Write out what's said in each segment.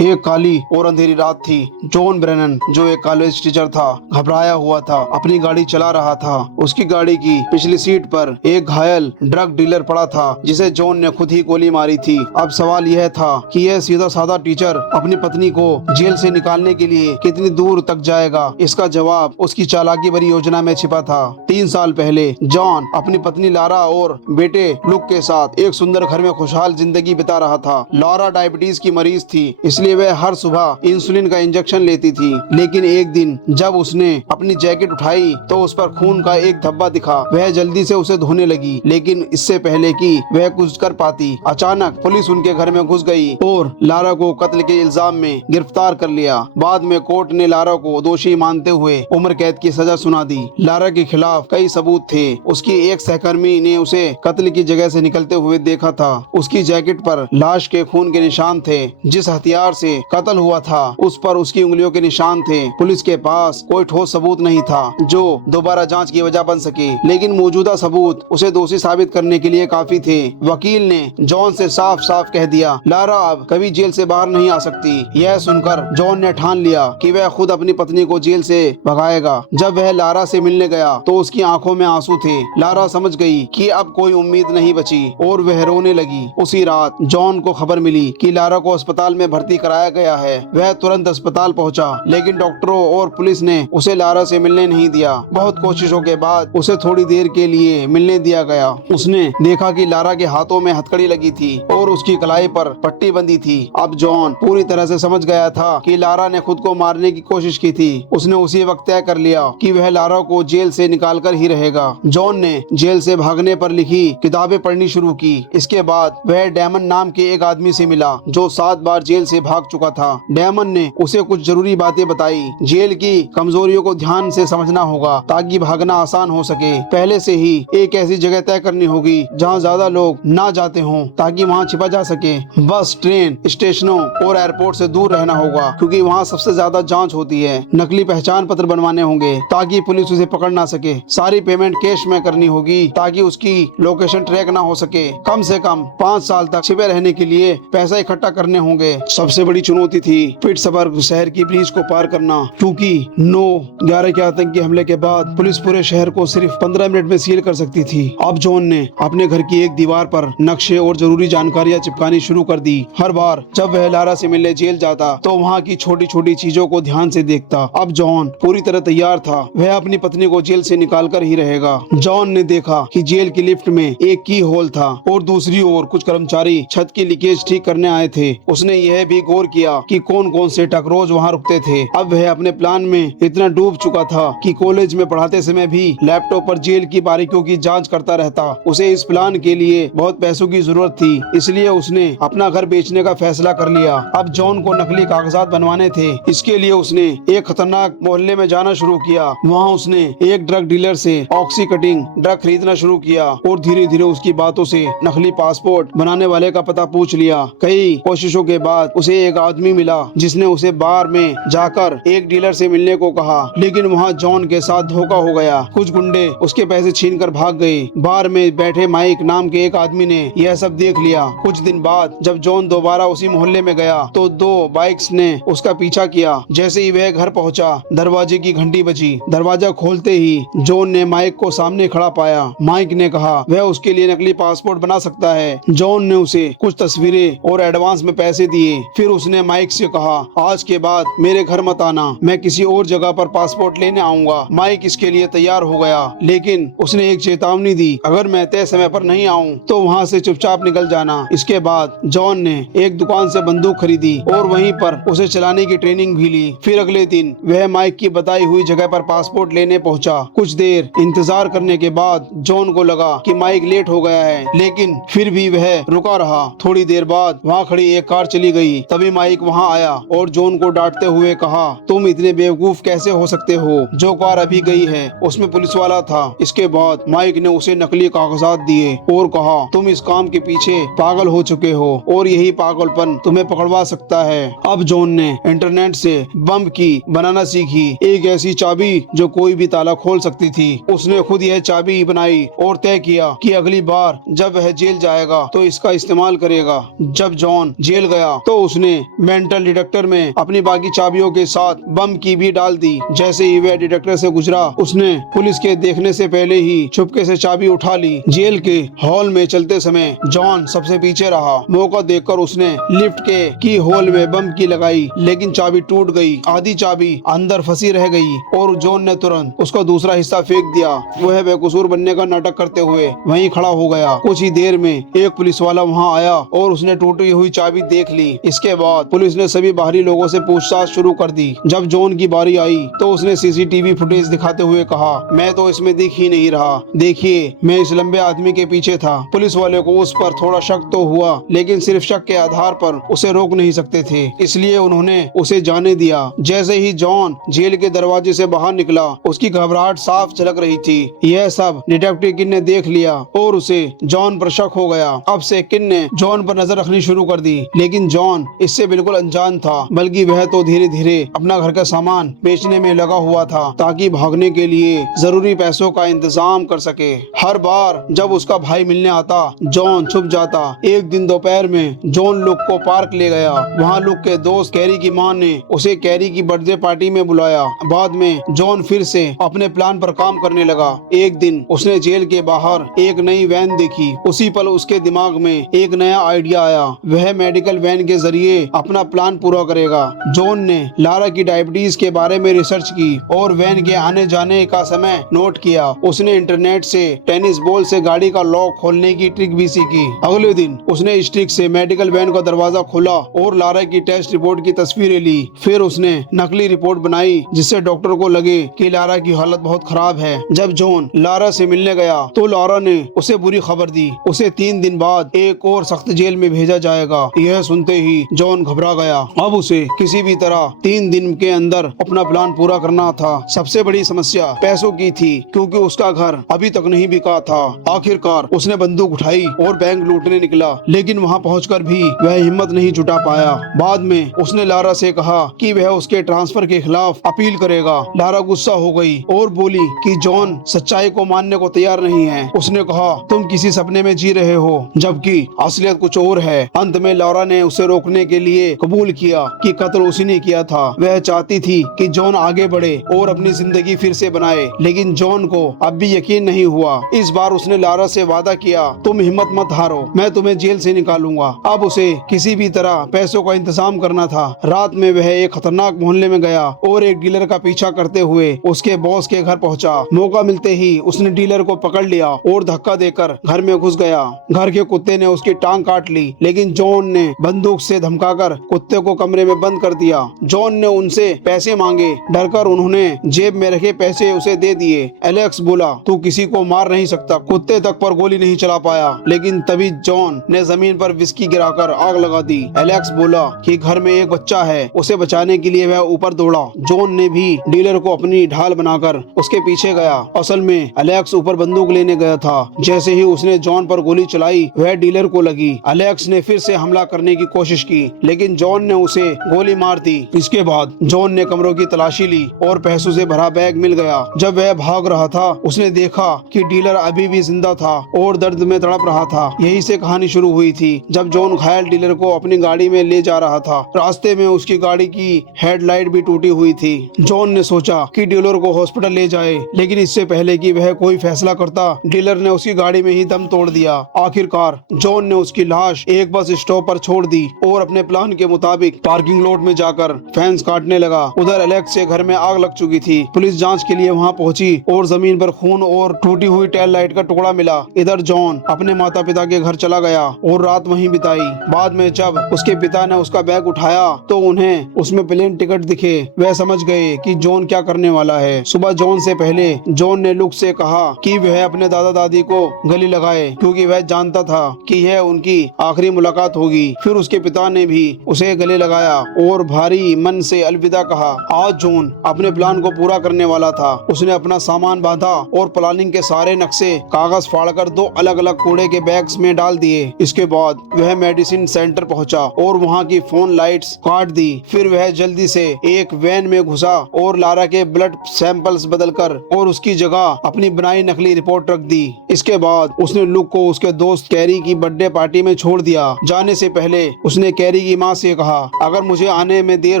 एक काली और अंधेरी रात थी। जॉन ब्रेनन जो एक कॉलेज टीचर था, घबराया हुआ था, अपनी गाड़ी चला रहा था। उसकी गाड़ी की पिछली सीट पर एक घायल ड्रग डीलर पड़ा था जिसे जॉन ने खुद ही गोली मारी थी। अब सवाल यह था कि यह सीधा साधा टीचर अपनी पत्नी को जेल से निकालने के लिए कितनी दूर तक जाएगा। इसका जवाब उसकी चालाकी भरी योजना में छिपा था। 3 साल पहले जॉन अपनी पत्नी लारा और बेटे लुक के साथ एक सुंदर घर में खुशहाल जिंदगी बिता रहा था। लारा डायबिटीज की मरीज थी, इसलिए वह हर सुबह इंसुलिन का इंजेक्शन लेती थी। लेकिन एक दिन जब उसने अपनी जैकेट उठाई तो उस पर खून का एक धब्बा दिखा। वह जल्दी से उसे धोने लगी, लेकिन इससे पहले कि वह कुछ कर पाती, अचानक पुलिस उनके घर में घुस गई और लारा को कत्ल के इल्जाम में गिरफ्तार कर लिया। बाद में कोर्ट ने लारा को दोषी मानते हुए उम्र कैद की सजा सुना दी। लारा के खिलाफ कई सबूत थे। उसकी एक सहकर्मी ने उसे कत्ल की जगह से निकलते हुए देखा था। उसकी जैकेट पर लाश के खून के निशान थे। जिस हथियार से कत्ल हुआ था उस पर उसकी उंगलियों के निशान थे। पुलिस के पास कोई ठोस सबूत नहीं था जो दोबारा जांच की वजह बन सके, लेकिन मौजूदा सबूत उसे दोषी साबित करने के लिए काफी थे। वकील ने जॉन से साफ साफ कह दिया, लारा अब कभी जेल से बाहर नहीं आ सकती। यह सुनकर जॉन ने ठान लिया कि वह खुद अपनी पत्नी को जेल से भगाएगा। जब वह लारा से मिलने गया तो उसकी आंखों में आंसू थे। लारा समझ गई कि अब कोई उम्मीद नहीं बची और वह रोने लगी। उसी रात जॉन को खबर मिली कि लारा को अस्पताल में भर्ती कराया गया है। वह तुरंत अस्पताल पहुंचा, लेकिन डॉक्टरों और पुलिस ने उसे लारा से मिलने नहीं दिया। बहुत कोशिशों के बाद उसे थोड़ी देर के लिए मिलने दिया गया। उसने देखा कि लारा के हाथों में हथकड़ी लगी थी और उसकी कलाई पर पट्टी बंधी थी। अब जॉन पूरी तरह से समझ गया था कि लारा ने खुद को मारने की कोशिश की थी। उसने उसी वक्त तय कर लिया कि वह लारा को जेल से निकाल कर ही रहेगा। जॉन ने जेल से भागने पर लिखी किताबें पढ़नी शुरू की। इसके बाद वह डेमन नाम के एक आदमी से मिला जो 7 बार जेल से भाग चुका था। डेमन ने उसे कुछ जरूरी बातें बताई। जेल की कमजोरियों को ध्यान से समझना होगा ताकि भागना आसान हो सके। पहले से ही एक ऐसी जगह तय करनी होगी जहां ज्यादा लोग ना जाते हों ताकि वहां छिपा जा सके। बस, ट्रेन स्टेशनों और एयरपोर्ट से दूर रहना होगा क्योंकि वहां सबसे ज्यादा जांच होती है। नकली पहचान पत्र बनवाने होंगे ताकि पुलिस उसे पकड़ ना सके। सारी पेमेंट कैश में करनी होगी ताकि उसकी लोकेशन ट्रैक ना हो सके। कम से कम 5 साल तक छिपे रहने के लिए पैसा इकट्ठा करने होंगे। सबसे बड़ी चुनौती थी पिट्सबर्ग शहर की ब्रिज को पार करना, क्योंकि 9/11 के आतंकी हमले के बाद पुलिस पूरे शहर को सिर्फ 15 मिनट में सील कर सकती थी। अब जॉन ने अपने घर की एक दीवार पर नक्शे और जरूरी जानकारियां चिपकानी शुरू कर दी। हर बार जब वह लारा से मिलने जेल जाता तो वहाँ की छोटी छोटी चीजों को ध्यान से देखता। अब जॉन पूरी तरह तैयार था। वह अपनी पत्नी को जेल से निकाल कर ही रहेगा। जॉन ने देखा कि जेल की लिफ्ट में एक की होल था और दूसरी ओर कुछ कर्मचारी छत की लीकेज ठीक करने आए थे। उसने यह भी गौर किया कि कौन कौन से ट्रक रोज वहाँ रुकते थे। अब वह अपने प्लान में इतना डूब चुका था कि कॉलेज में पढ़ाते समय भी लैपटॉप पर जेल की बारीकियों की जांच करता रहता। उसे इस प्लान के लिए बहुत पैसों की जरूरत थी, इसलिए उसने अपना घर बेचने का फैसला कर लिया। अब जॉन को नकली कागजात बनवाने थे। इसके लिए उसने एक खतरनाक मोहल्ले में जाना शुरू किया। वहाँ उसने एक ड्रग डीलर से ऑक्सी कटिंग ड्रग खरीदना शुरू किया और धीरे धीरे उसकी बातों से नकली पासपोर्ट बनाने वाले का पता पूछ लिया। कई कोशिशों के बाद उसे एक आदमी मिला जिसने उसे बार में जाकर एक डीलर से मिलने को कहा, लेकिन वहाँ जॉन के साथ धोखा हो गया। कुछ गुंडे उसके पैसे छीनकर भाग गए। बार में बैठे माइक नाम के एक आदमी ने यह सब देख लिया। कुछ दिन बाद जब जॉन दोबारा उसी मोहल्ले में गया तो 2 बाइक्स ने उसका पीछा किया। जैसे ही वह घर पहुंचा, दरवाजे की घंटी बजी। दरवाजा खोलते ही जॉन ने माइक को सामने खड़ा पाया। माइक ने कहा वह उसके लिए नकली पासपोर्ट बना सकता है। जॉन ने उसे कुछ तस्वीरें और एडवांस में पैसे दिए। फिर उसने माइक से कहा, आज के बाद मेरे घर मत आना, मैं किसी और जगह पर पासपोर्ट लेने आऊंगा। माइक इसके लिए तैयार हो गया, लेकिन उसने एक चेतावनी दी, अगर मैं तय समय पर नहीं आऊं तो वहाँ से चुपचाप निकल जाना। इसके बाद जॉन ने एक दुकान से बंदूक खरीदी और वहीं पर उसे चलाने की ट्रेनिंग भी ली। फिर अगले दिन वह माइक की बताई हुई जगह पर पासपोर्ट लेने पहुंचा। कुछ देर इंतजार करने के बाद जॉन को लगा कि माइक लेट हो गया है, लेकिन फिर भी वह रुका रहा। थोड़ी देर बाद वहाँ खड़ी एक कार चली गई। तभी माइक वहाँ आया और जॉन को डांटते हुए कहा, तुम इतने बेवकूफ कैसे हो सकते हो? जो कार अभी गई है उसमें पुलिस वाला था। इसके बाद माइक ने उसे नकली कागजात दिए और कहा, तुम इस काम के पीछे पागल हो चुके हो और यही पागलपन तुम्हें पकड़वा सकता है। अब जॉन ने इंटरनेट से बम की बनाना सीखी, एक ऐसी चाबी जो कोई भी ताला खोल सकती थी। उसने खुद यह चाबी बनाई और तय किया कि अगली बार जब वह जेल जाएगा तो इसका इस्तेमाल करेगा। जब जॉन जेल गया तो उसने मेंटल डिटेक्टर में अपनी बाकी चाबियों के साथ बम की भी डाल दी। जैसे ही वह डिटेक्टर से गुजरा, उसने पुलिस के देखने से पहले ही चुपके से चाबी उठा ली। जेल के हॉल में चलते समय जॉन सबसे पीछे रहा। मौका देखकर उसने लिफ्ट के की होल में बम की लगाई, लेकिन चाबी टूट गई। आधी चाबी अंदर फंसी रह गई और जॉन ने तुरंत उसका दूसरा हिस्सा फेंक दिया। वह बेकसूर बनने का नाटक करते हुए वहीं खड़ा हो गया। कुछ ही देर में एक पुलिस वाला वहां आया और उसने टूटी हुई चाबी देख ली। इसके बाद पुलिस ने सभी बाहरी लोगों से पूछताछ शुरू कर दी। जब जॉन की बारी आई तो उसने सीसीटीवी फुटेज दिखाते हुए कहा, मैं तो इसमें दिख ही नहीं रहा। देखिए, मैं इस लंबे आदमी के पीछे था। पुलिस वाले को उस पर थोड़ा शक तो हुआ, लेकिन सिर्फ शक के आधार पर उसे रोक नहीं सकते थे, इसलिए उन्होंने उसे जाने दिया। जैसे ही जॉन जेल के दरवाजे से बाहर निकला, उसकी घबराहट साफ झलक रही थी। यह सब डिटेक्टिव किन ने देख लिया और उसे जॉन पर शक हो गया। अब से किन ने जॉन पर नजर रखनी शुरू कर दी, लेकिन जॉन इससे बिल्कुल अनजान था, बल्कि वह तो धीरे धीरे अपना घर का सामान बेचने में लगा हुआ था ताकि भागने के लिए जरूरी पैसों का इंतजाम कर सके। हर बार जब उसका भाई मिलने आता, जॉन छुप जाता। एक दिन दोपहर में जॉन लुक को पार्क ले गया। वहाँ लुक के दोस्त कैरी की मां ने उसे कैरी की बर्थडे पार्टी में बुलाया। बाद में जॉन फिर से अपने प्लान पर काम करने लगा। एक दिन उसने जेल के बाहर एक नई वैन देखी। उसी पल उसके दिमाग में एक नया आइडिया आया। वह मेडिकल वैन के जरिए अपना प्लान पूरा करेगा। जॉन ने लारा की डायबिटीज के बारे में रिसर्च की और वैन के आने जाने का समय नोट किया। उसने इंटरनेट से टेनिस बॉल से गाड़ी का लॉक खोलने की ट्रिक भी सीखी। अगले दिन उसने इस ट्रिक से मेडिकल वैन का दरवाजा खोला और लारा की टेस्ट रिपोर्ट की तस्वीरें ली। फिर उसने नकली रिपोर्ट बनाई जिससे डॉक्टर को लगे कि लारा की हालत बहुत खराब है। जब जॉन लारा से मिलने गया तो लारा ने उसे बुरी खबर दी। उसे 3 दिन बाद एक और सख्त जेल में भेजा जाएगा। यह सुनते ही जॉन घबरा गया। अब उसे किसी भी तरह 3 दिन के अंदर अपना प्लान पूरा करना था। सबसे बड़ी समस्या पैसों की थी, क्योंकि उसका घर अभी तक नहीं बिका था। आखिरकार उसने बंदूक उठाई और बैंक लूटने निकला, लेकिन वहां पहुंचकर भी वह हिम्मत नहीं जुटा पाया। बाद में उसने लारा से कहा कि वह उसके ट्रांसफर के खिलाफ अपील करेगा। लारा गुस्सा हो गई और बोली कि जॉन सच्चाई को मानने को तैयार नहीं है। उसने कहा, तुम किसी सपने में जी रहे हो, जबकि असलियत कुछ और है। अंत में लारा ने उसे रोकने के लिए कबूल किया कि कत्ल उसी ने किया था। वह चाहती थी कि जॉन आगे बढ़े और अपनी जिंदगी फिर से बनाए, लेकिन जॉन को अब भी यकीन नहीं हुआ। इस बार उसने लारा से वादा किया, तुम हिम्मत मत हारो, मैं तुम्हें जेल से निकालूंगा। अब उसे किसी भी तरह पैसों का इंतजाम करना था। रात में वह एक खतरनाक मोहल्ले में गया और एक डीलर का पीछा करते हुए उसके बॉस के घर पहुंचा। मौका मिलते ही उसने डीलर को पकड़ लिया और धक्का देकर घर में घुस गया। घर के कुत्ते ने उसकी टांग काट ली, लेकिन जॉन ने बंदूक से धमकाकर कुत्ते को कमरे में बंद कर दिया। जॉन ने उनसे पैसे मांगे। डरकर उन्होंने जेब में रखे पैसे उसे दे दिए। एलेक्स बोला, तू किसी को मार नहीं सकता। कुत्ते तक पर गोली नहीं चला पाया, लेकिन तभी जॉन ने जमीन पर विस्की गिराकर आग लगा दी। एलेक्स बोला कि घर में एक बच्चा है। उसे बचाने के लिए वह ऊपर दौड़ा। जॉन ने भी डीलर को अपनी ढाल बनाकर उसके पीछे गया। असल में एलेक्स ऊपर बंदूक लेने गया था। जैसे ही उसने जॉन पर गोली चलाई, वह डीलर को लगी। एलेक्स ने फिर से हमला करने की कोशिश की, लेकिन जॉन ने उसे गोली मार दी। इसके बाद जॉन ने कमरों की तलाशी ली और पैसों से भरा बैग मिल गया। जब वह भाग रहा था, उसने देखा कि डीलर अभी भी जिंदा था और दर्द में तड़प रहा था। यही से कहानी शुरू हुई थी। जब जॉन घायल डीलर को अपनी गाड़ी में ले जा रहा था, रास्ते में उसकी गाड़ी की हेडलाइट भी टूटी हुई थी। जॉन ने सोचा कि डीलर को हॉस्पिटल ले जाए, लेकिन इससे पहले कि वह कोई फैसला करता, डीलर ने उसकी गाड़ी में ही दम तोड़ दिया। आखिरकार जॉन ने उसकी लाश एक बस स्टॉप पर छोड़ दी और अपने प्लान के मुताबिक पार्किंग लॉट में जाकर फेंस काटने लगा। उधर एलेक्स के घर में आग लग चुकी थी। पुलिस जांच के लिए वहां पहुंची और जमीन पर खून और टूटी हुई टेल लाइट का टुकड़ा मिला। इधर जॉन अपने माता पिता के घर चला गया और रात वहीं बिताई। बाद में जब उसके पिता ने उसका बैग उठाया तो उन्हें उसमें प्लेन टिकट दिखे। वह समझ गए कि जॉन क्या करने वाला है। सुबह जॉन से पहले जॉन ने लुक से कहा कि वह अपने दादा दादी को गले लगाए, क्योंकि वह जानता था कि यह उनकी आखिरी मुलाकात होगी। फिर उसके पिता ने भी उसे गले लगाया और भारी मन से अलविदा कहा। आज जॉन अपने प्लान को पूरा करने वाला था। उसने अपना सामान बांधा और प्लानिंग के सारे नक्शे कागज फाड़कर 2 अलग अलग कूड़े के बैग्स में डाल दिए। इसके बाद वह मेडिसिन सेंटर पहुंचा और वहां की फोन लाइट्स काट दी। फिर वह जल्दी से एक वैन में घुसा और लारा के ब्लड सैंपल्स बदलकर और उसकी जगह अपनी बनाई नकली रिपोर्ट रख दी। इसके बाद उसने लुक को उसके दोस्त कैरी की बर्थडे पार्टी में छोड़ दिया। जाने से पहले उसने कैरी कैरी की माँ से कहा, अगर मुझे आने में देर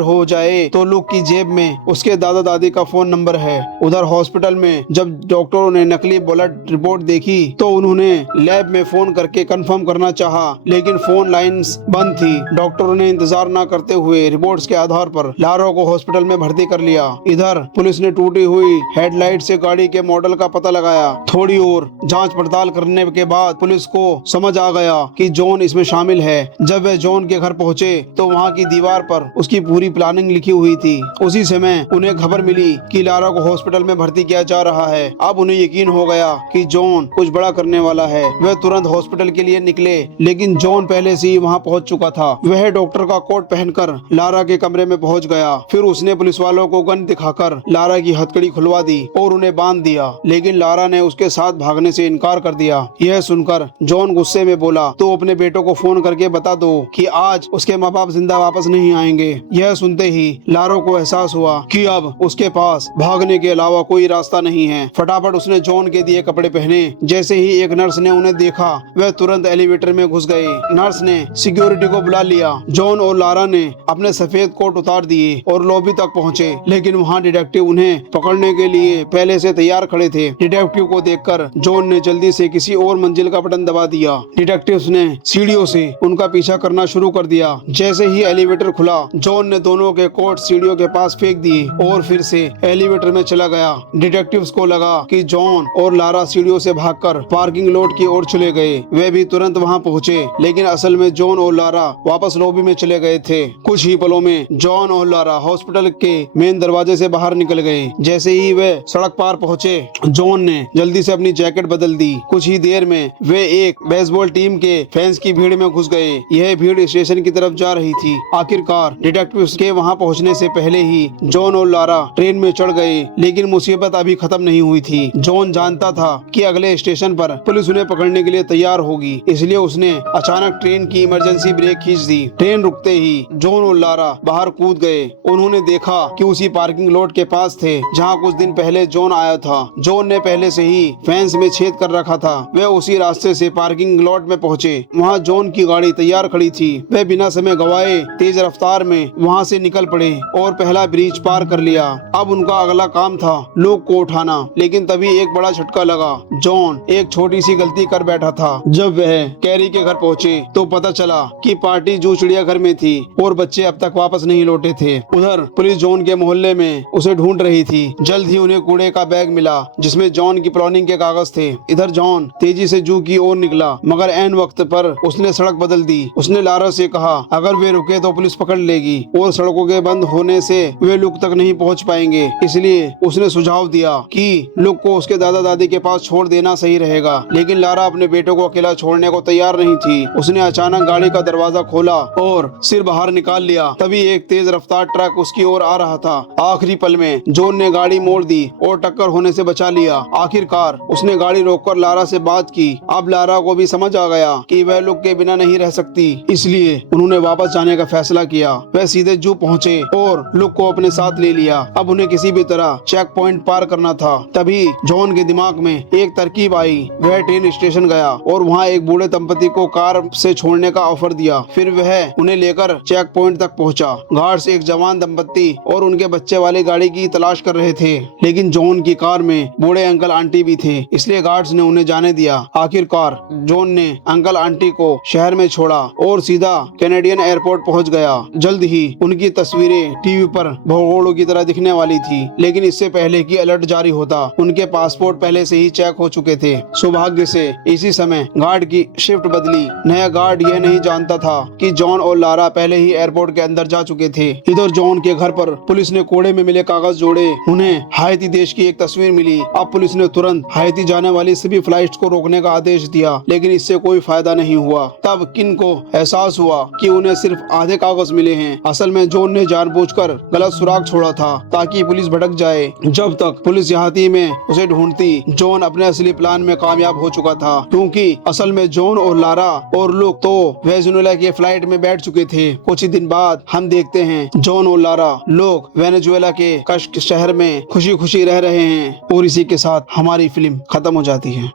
हो जाए तो लुक की जेब में उसके दादा दादी का फोन नंबर है। उधर हॉस्पिटल में जब डॉक्टरों ने नकली ब्लड रिपोर्ट देखी तो उन्होंने लैब में फोन करके कंफर्म करना चाहा, लेकिन फोन लाइंस बंद थी। डॉक्टरों ने इंतजार न करते हुए रिपोर्ट्स के आधार पर लारा को हॉस्पिटल में भर्ती कर लिया। इधर पुलिस ने टूटी हुई हेडलाइट से गाड़ी के मॉडल का पता लगाया। थोड़ी और जांच पड़ताल करने के बाद पुलिस को समझ आ गया कि जॉन इसमें शामिल है। जब वे जॉन के घर पहुंचे तो वहां की दीवार पर उसकी पूरी प्लानिंग लिखी हुई थी। उसी समय उन्हें खबर मिली कि लारा को हॉस्पिटल में भर्ती किया जा रहा है। अब उन्हें यकीन हो गया कि जॉन कुछ बड़ा करने वाला है। वे तुरंत हॉस्पिटल के लिए निकले, लेकिन जॉन पहले से ही वहां पहुंच चुका था। वह डॉक्टर का कोट पहनकर लारा के कमरे में पहुंच गया। फिर उसने पुलिस वालों को गन दिखाकर लारा की हथकड़ी खुलवा दी और उन्हें बांध दिया, लेकिन लारा ने उसके साथ भागने से इनकार कर दिया। यह सुनकर जॉन गुस्से में बोला, तो अपने बेटों को फोन करके बता दो कि आज उसके माँ बाप जिंदा वापस नहीं आएंगे। यह सुनते ही लारो को एहसास हुआ कि अब उसके पास भागने के अलावा कोई रास्ता नहीं है। फटाफट उसने जॉन के दिए कपड़े पहने। जैसे ही एक नर्स ने उन्हें देखा, वह तुरंत एलिवेटर में घुस गए। नर्स ने सिक्योरिटी को बुला लिया। जॉन और लारा ने अपने सफेद कोट उतार दिए और लॉबी तक पहुंचे, लेकिन वहां डिटेक्टिव उन्हें पकड़ने के लिए पहले से तैयार खड़े थे। डिटेक्टिव को देखकर जॉन ने जल्दी से किसी और मंजिल का बटन दबा दिया। डिटेक्टिव्स ने सीढ़ियों से उनका पीछा करना शुरू कर दिया। जैसे ही एलिवेटर खुला, जॉन ने दोनों के कोट सीढ़ियों के पास फेंक दिए और फिर से एलिवेटर में चला गया। डिटेक्टिव्स को लगा कि जॉन और लारा सीढ़ियों से भागकर पार्किंग लॉट की ओर चले गए। वे भी तुरंत वहां पहुंचे, लेकिन असल में जॉन और लारा वापस लॉबी में चले गए थे। कुछ ही पलों में जॉन और लारा हॉस्पिटल के मेन दरवाजे से बाहर निकल गए। जैसे ही वे सड़क पार पहुंचे, जॉन ने जल्दी से अपनी जैकेट बदल दी। कुछ ही देर में वे एक बेसबॉल टीम के फैंस की भीड़ में घुस गए। यह भीड़ स्टेशन की तरफ जा रही थी। आखिरकार डिटेक्टिव्स के वहां पहुंचने से पहले ही जॉन और लारा ट्रेन में चढ़ गए, लेकिन मुसीबत अभी खत्म नहीं हुई थी। जॉन जानता था कि अगले स्टेशन पर पुलिस उन्हें पकड़ने के लिए तैयार होगी, इसलिए उसने अचानक ट्रेन की इमरजेंसी ब्रेक खींच दी। ट्रेन रुकते ही जॉन और लारा बाहर कूद गए। उन्होंने देखा कि उसी पार्किंग लॉट के पास थे जहां कुछ दिन पहले जॉन आया था। जॉन ने पहले से ही फेंस में छेद कर रखा था। वे उसी रास्ते से पार्किंग लॉट में पहुंचे। वहां जॉन की गाड़ी तैयार खड़ी थी। वे बिना समय गवाए तेज रफ्तार में वहां से निकल पड़े और पहला ब्रिज पार कर लिया। अब उनका अगला काम था लोग को उठाना, लेकिन तभी एक बड़ा झटका लगा। जॉन एक छोटी सी गलती कर बैठा था। जब वह कैरी के घर पहुंचे तो पता चला कि पार्टी जो चिड़ियाघर में थी और बच्चे अब तक वापस नहीं लौटे थे। उधर पुलिस जॉन के मोहल्ले में उसे ढूंढ रही थी। जल्द ही उन्हें कूड़े का बैग मिला जिसमें जॉन की प्लानिंग के कागज थे। इधर जॉन तेजी से जू की ओर निकला, मगर ऐन वक्त पर उसने सड़क बदल दी। उसने लारा से कहा, अगर वे रुके तो पुलिस पकड़ लेगी और सड़कों के बंद होने से वे लुक तक नहीं पहुंच पाएंगे। इसलिए उसने सुझाव दिया कि लुक को उसके दादा दादी के पास छोड़ देना सही रहेगा, लेकिन लारा अपने बेटों को अकेला छोड़ने को तैयार नहीं थी। उसने अचानक गाड़ी का दरवाजा खोला और सिर बाहर निकाल लिया। तभी एक तेज रफ्तार ट्रक उसकी ओर आ रहा था। आखिरी पल में जॉन ने गाड़ी मोड़ दी और टक्कर होने से बचा लिया। आखिरकार उसने गाड़ी रोककर लारा से बात की। अब लारा को भी समझ आ गया कि वह लुक के बिना नहीं रह सकती, इसलिए उन्होंने वापस जाने का फैसला किया। वह सीधे जू पहुंचे और लुक को अपने साथ ले लिया। अब उन्हें किसी भी तरह चेक पॉइंट पार करना था। तभी जॉन के दिमाग में एक तरकीब आई। वह ट्रेन स्टेशन गया और वहाँ एक बूढ़े दंपति को कार से छोड़ने का ऑफर दिया। फिर वह उन्हें लेकर चेक पॉइंट तक पहुंचा। गार्ड्स एक जवान दंपति और उनके बच्चे वाली गाड़ी की तलाश कर रहे थे, लेकिन जॉन की कार में बूढ़े अंकल आंटी भी थे, इसलिए गार्ड्स ने उन्हें जाने दिया। आखिरकार जॉन ने अंकल आंटी को शहर में छोड़ा और सीधा कैनेडियन एयरपोर्ट पहुंच गया। जल्द ही उनकी तस्वीरें टीवी पर भगोड़ों की तरह दिखने वाली थी, लेकिन इससे पहले कि अलर्ट जारी होता उनके पासपोर्ट पहले से ही चेक हो चुके थे। सौभाग्य से इसी समय गार्ड की शिफ्ट बदली। नया गार्ड यह नहीं जानता था कि जॉन और लारा पहले ही एयरपोर्ट के अंदर जा चुके थे। इधर जॉन के घर पर पुलिस ने कोड़े में मिले कागज जोड़े। उन्हें हाइती देश की एक तस्वीर मिली। अब पुलिस ने तुरंत हाइती जाने वाली सभी फ्लाइट्स को रोकने का आदेश दिया, लेकिन इससे कोई फायदा नहीं हुआ। तब किन को एहसास हुआ कि उन्हें सिर्फ आधे कागज मिले हैं। असल में जॉन ने जानबूझकर गलत सुराग छोड़ा था ताकि पुलिस भटक जाए। जब तक पुलिस हाथी में उसे ढूंढती, जॉन अपने असली प्लान में कामयाब हो चुका था, क्योंकि असल में जॉन और लारा और लुक तो वेनेजुएला के फ्लाइट में बैठ चुके थे। कुछ ही दिन बाद हम देखते हैं जॉन और लारा लोग वेनेजुएला के कश्क शहर में खुशी खुशी रह रहे हैं और इसी के साथ हमारी फिल्म खत्म हो जाती है।